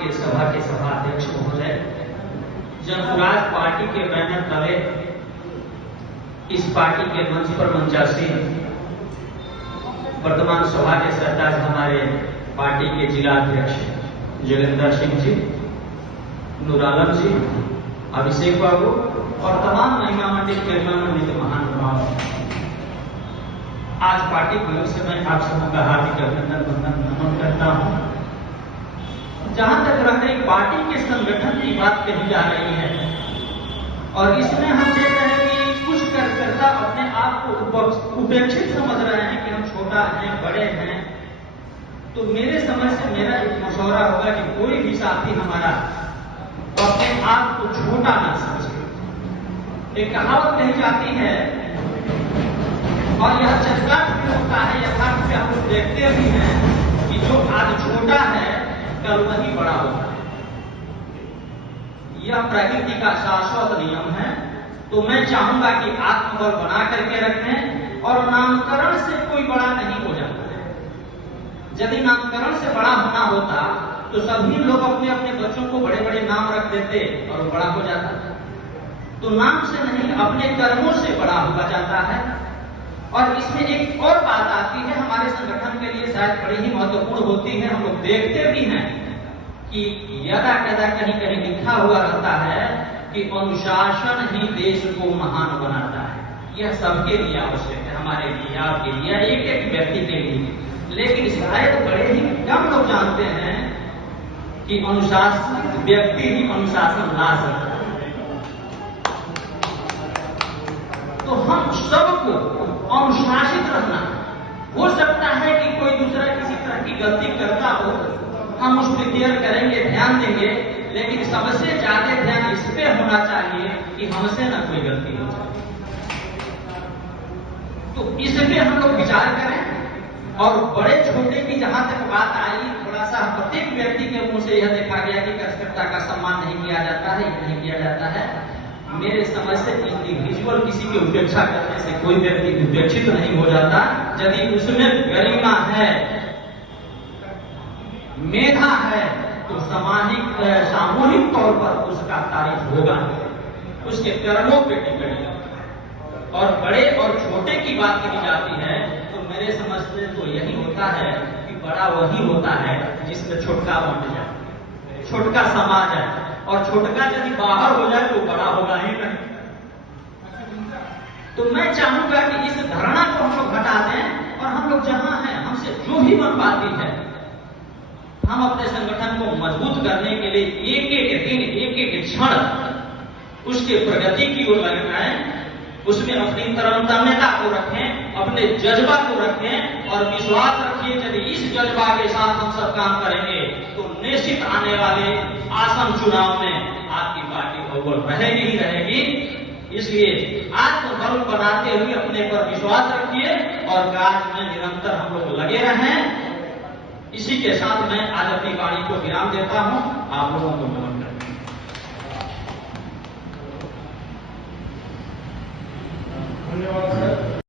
के सभा के सभाध्यक्ष महोदय, जनसुराज पार्टी के बैनर तले इस पार्टी के मंच पर मंचासीन वर्तमान सभा के सरताज हमारे पार्टी के जिला अध्यक्ष जोगेंद्र सिंह जी, नूर आलम जी, अभिषेक बाबू और तमाम महिला मंडल के महानुभाव, आज पार्टी की ओर से मैं आप सबों का हार्दिक अभिनंदन वंदन नमन करता हूं। जहां तक रह गई पार्टी के संगठन की बात कही जा रही है और इसमें हम देख रहे हैं कि कुछ कार्यकर्ता अपने आप को उपेक्षित समझ रहे हैं कि हम छोटा हैं, बड़े हैं। तो मेरे समझ से मेरा एक मशवरा होगा कि कोई भी साथी हमारा अपने आप को छोटा ना समझे। एक कहावत कही जाती है और यह चर्चा भी होता है, यथार्थ में हम लोग देखते भी हैं कि जो आज छोटा है कल वही बड़ा होता है। यह प्रकृति का शाश्वत नियम है। तो मैं चाहूंगा कि आत्मबल बना करके रखें और नामकरण से कोई बड़ा नहीं हो जाता है। यदि नामकरण से बड़ा होना होता तो सभी लोग अपने अपने बच्चों को बड़े बड़े नाम रख देते और बड़ा हो जाता। तो नाम से नहीं, अपने कर्मों से बड़ा होगा जाता है। और इसमें एक और बात आती है, हमारे संगठन के लिए शायद बड़ी ही महत्वपूर्ण होती है। हम लोग देखते भी हैं कि यदा कदा कहीं कहीं लिखा हुआ रहता है कि अनुशासन ही देश को महान बनाता है। यह सबके लिए आवश्यक है, हमारे लिए, आपके लिए, एक एक व्यक्ति के लिए। लेकिन शायद बड़े ही कम लोग जानते हैं कि अनुशासित व्यक्ति ही अनुशासन ला सकता है। तो हम सबको अनुशासित रहना। हो सकता है कि कोई दूसरा किसी तरह की गलती करता हो, हम उस पर केयर करेंगे, ध्यान देंगे, लेकिन सबसे ज्यादा ध्यान इस पे होना चाहिए कि हमसे ना कोई गलती हो जाए। तो इस पे हम लोग विचार करें। और बड़े छोटे की जहां तक बात आई, थोड़ा सा प्रत्येक व्यक्ति के मुंह से यह देखा गया कि कार्यकर्ता का सम्मान नहीं किया जाता है, नहीं किया जाता है। मेरे समझ से इंडिविजुअल किसी की उपेक्षा करने से कोई व्यक्ति उपेक्षित नहीं हो जाता। यदि उसमें गरिमा है, मेधा है, तो सामूहिक तौर पर उसका तारीफ होगा, उसके कर्मों पे टिकट। और बड़े और छोटे की बात कही जाती है तो मेरे समझ से तो यही होता है कि बड़ा वही होता है जिसमें छोटका बन जाए, छोटका समा जाए। और छोटका यदि बाहर हो जाए तो बड़ा होगा ही नहीं। तो मैं चाहूंगा कि इस धारणा को हम लोग हटा दें और हम लोग जहां हैं, हमसे जो भी बन पाती है, हम अपने संगठन को मजबूत करने के लिए एक एक दिन, एक एक क्षण उसके प्रगति की ओर लगाएं। उसमें अपनी तन्मयता को रखें, अपने जज्बा को रखें और विश्वास रखिए यदि इस जज्बा के साथ हम सब काम करेंगे तो निश्चित आने वाले आसन चुनाव में आपकी पार्टी अव्वल रहेगी ही रहेगी। इसलिए आत्मबल बनाते हुए अपने पर विश्वास रखिए और कार्य में निरंतर हम लोग लगे रहें। इसी के साथ मैं आज अपनी वाणी को विराम देता हूं। आप लोगों को नमन करता हूं। धन्यवाद।